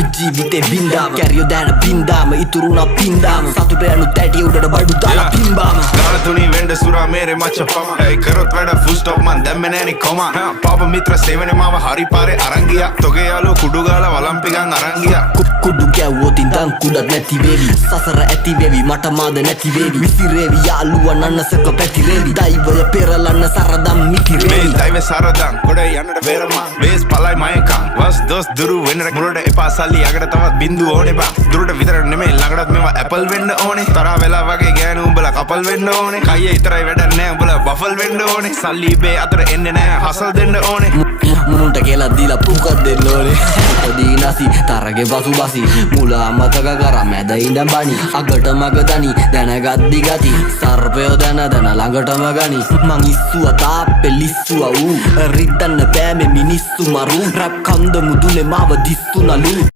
අපි ජීවිතේ බින්දාම කැරියෝ දැන බින්දාම ඉතුරුනා පින්දාම සතුට යනු තැටි උඩට බඩු දාලා පිම්බාම ගාන තුනී වෙන්ඩ සුරා මේරේ මච්ච පම ඇයි කරොත් වැඩ ෆුල් ස්ටොප් මන් දැම්මේ නෑනේ කොම පාප මිත්‍ර සේවනේ මාව හරි පාරේ අරන් ගියා තොගේ යාළුවෝ කුඩු ගාලා වලම්පිකන් අරන් ගියා කුඩු ගැව්වොත් ඉඳන් කුඩක් නැති වේවි සසර ඇති වේවි මට මාද නැති වේවි විසිරේවි යාළුවා නන්නසක පැතිරේවි දෛවය පෙරලන්න සරදම් මිතිරේවි දෛවය සරදම් ගොඩ යන්නට වේරමා වේස් පලයි මයකා වස් දොස් දුරු වෙන්න මුලට එපා සල්ලි යකට තවත් බින්දු ඕනේ බා දුරට විතර නෙමෙයි ළඟටත් මේවා ඇපල් වෙන්න ඕනේ තරහ වෙලා වගේ ගෑනු උඹලා කපල් වෙන්න ඕනේ කයියේ ඉතරයි වැඩක් නෑ උඹලා බෆල් වෙන්න ඕනේ සල්ලි බේ අතර එන්නේ නෑ හසල් දෙන්න ඕනේ මුන්ට කියලා දීලා පුකක් දෙන්න ඕනේ පොඩි නැසි තරගේ පසු බසි මුලා මතක කරා මැද ඉඳන් බණි අගට මග දනි දැනගද්දි ගති සර්පයෝ දැන ළඟටම ගනි මං ඉස්සුවා තාප්පේ ලිස්සුවා ඌ රිද්දන්න බෑ මේ මිනිස්සු මරු රැප් කන්ද මුදුනේ මාව දිස්සුනලු